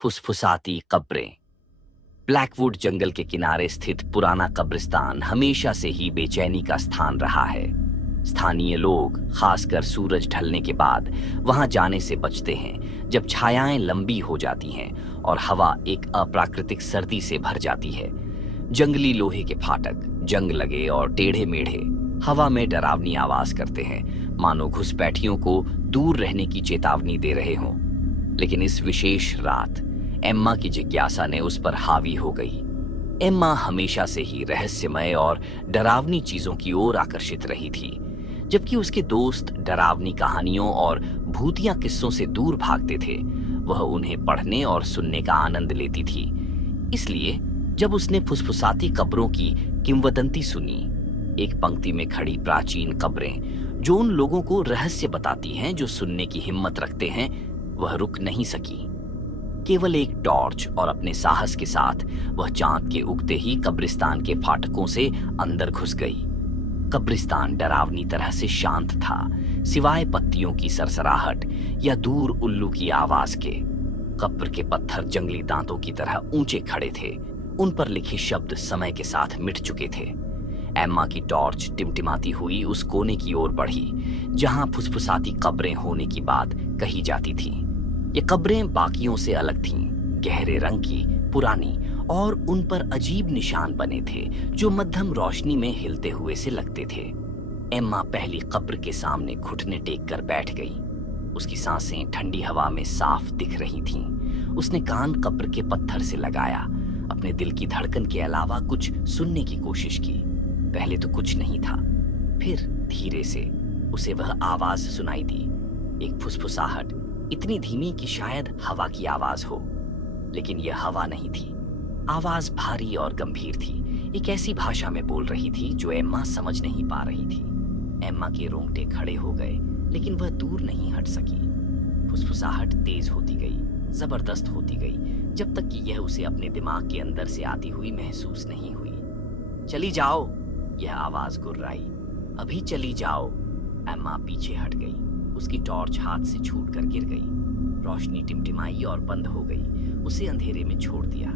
फुसफुसाती कब्रें। Blackwood जंगल के किनारे स्थित पुराना कब्रिस्तान हमेशा से ही बेचैनी का स्थान रहा है। स्थानीय लोग, खासकर सूरज ढलने के बाद, वहां जाने से बचते हैं जब छायाएं लंबी हो जाती हैं और हवा एक अप्राकृतिक सर्दी से भर जाती है। जंगली लोहे के फाटक, जंग लगे और टेढ़े मेढ़े हवा में डरावनी आवाज करते हैं, मानो घुसपैठियों को दूर रहने की चेतावनी दे रहे हों। लेकिन इस विशेष रात एम्मा की जिज्ञासा ने उस पर हावी हो गई। एम्मा हमेशा से ही रहस्यमय और डरावनी चीजों की ओर आकर्षित रही थी, जबकि उसके दोस्त डरावनी कहानियों और भूतिया किस्सों से दूर भागते थे। वह उन्हें पढ़ने और सुनने का आनंद लेती थी। इसलिए जब उसने फुसफुसाती कब्रों की किंवदंती सुनी, एक पंक्ति में खड़ी प्राचीन कब्रें जो उन लोगों को रहस्य बताती हैं जो सुनने की हिम्मत रखते हैं, वह रुक नहीं सकी। केवल एक टॉर्च और अपने साहस के साथ वह चांद के उगते ही कब्रिस्तान के फाटकों से अंदर घुस गई। कब्रिस्तान डरावनी तरह से शांत था, सिवाय पत्तियों की सरसराहट या दूर उल्लू की आवाज के। कब्र के पत्थर जंगली दांतों की तरह ऊंचे खड़े थे, उन पर लिखे शब्द समय के साथ मिट चुके थे। एम्मा की टॉर्च टिमटिमाती हुई उस कोने की ओर बढ़ी जहां फुसफुसाती कब्रें होने की बात कही जाती थी। ये कब्रें बाकियों से अलग थीं, गहरे रंग की, पुरानी, और उन पर अजीब निशान बने थे जो मध्यम रोशनी में हिलते हुए से लगते थे। एम्मा पहली कब्र के सामने घुटने टेक कर बैठ गई। उसकी सांसें ठंडी हवा में साफ दिख रही थीं। उसने कान कब्र के पत्थर से लगाया, अपने दिल की धड़कन के अलावा कुछ सुनने की कोशिश की। पहले तो कुछ नहीं था, फिर धीरे से उसे वह आवाज सुनाई दी, एक फुसफुसाहट, इतनी धीमी कि शायद हवा की आवाज हो। लेकिन यह हवा नहीं थी। आवाज भारी और गंभीर थी, एक ऐसी भाषा में बोल रही थी जो एम्मा समझ नहीं पा रही थी। एम्मा के रोंगटे खड़े हो गए, लेकिन वह दूर नहीं हट सकी। फुसफुसाहट तेज होती गई, जबरदस्त होती गई, जब तक कि यह उसे अपने दिमाग के अंदर से आती हुई महसूस नहीं हुई। चली जाओ, यह आवाज गुर्राई, अभी चली जाओ। एम्मा पीछे हट गई। उसकी टॉर्च हाथ से छूटकर गिर गई। रोशनी टिमटिमाई और बंद हो गई, उसे अंधेरे में छोड़ दिया।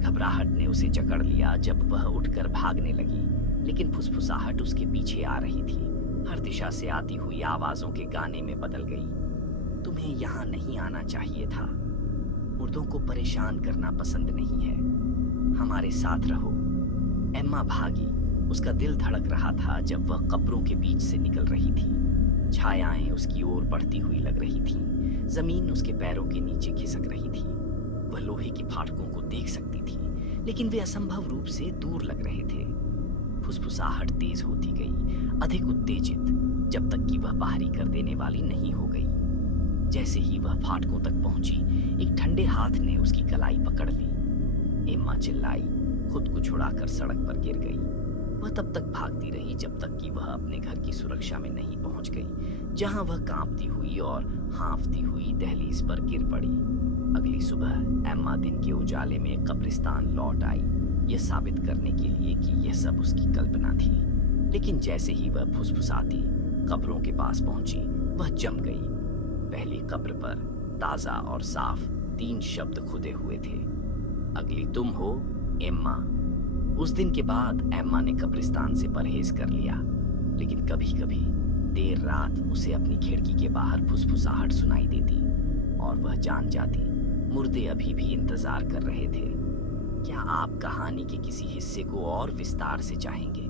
घबराहट ने उसे जकड़ लिया जब वह उठकर भागने लगी, लेकिन फुसफुसाहट उसके पीछे आ रही थी, हर दिशा से आती हुई आवाजों के गाने में बदल गई। तुम्हें यहाँ नहीं आना चाहिए था। मुर्दों को परेशान करना पसंद नहीं है। हमारे साथ रहो। एम्मा भागी। उसका दिल धड़क रहा था जब वह कब्रों के बीच से निकल रही थी। छायाएं उसकी ओर बढ़ती हुई लग रही थीं। जमीन उसके पैरों के नीचे खिसक रही थी। वह लोहे के फाटकों को देख सकती थी, लेकिन वे असंभव रूप से दूर लग रहे थे। फुसफुसाहट तेज होती गई, अधिक उत्तेजित, जब तक कि वह बाहरी कर देने वाली नहीं हो गई। जैसे ही वह फाटकों तक पहुंची, एक ठंडे हाथ ने उसकी कलाई पकड़ ली। एम्मा चिल्लाई, खुद को छुड़ाकर सड़क पर गिर गई। वह तब तक भागती रही जब तक कि वह अपने घर की सुरक्षा में नहीं पहुंच गई, जहां वह कांपती हुई और हांफती हुई दहलीज पर गिर पड़ी। अगली सुबह एम्मा दिन के उजाले में कब्रिस्तान लौट आई, यह साबित करने के लिए कि यह सब उसकी कल्पना थी। लेकिन जैसे ही वह फुसफुसाती कब्रों के पास पहुंची, वह जम गई। पहली कब्र पर ताजा और साफ 3 शब्द खुदे हुए थे, अगली तुम हो, एम्मा। उस दिन के बाद एम्मा ने कब्रिस्तान से परहेज कर लिया, लेकिन कभी कभी देर रात उसे अपनी खिड़की के बाहर फुसफुसाहट सुनाई देती और वह जान जाती मुर्दे अभी भी इंतजार कर रहे थे। क्या आप कहानी के किसी हिस्से को और विस्तार से चाहेंगे?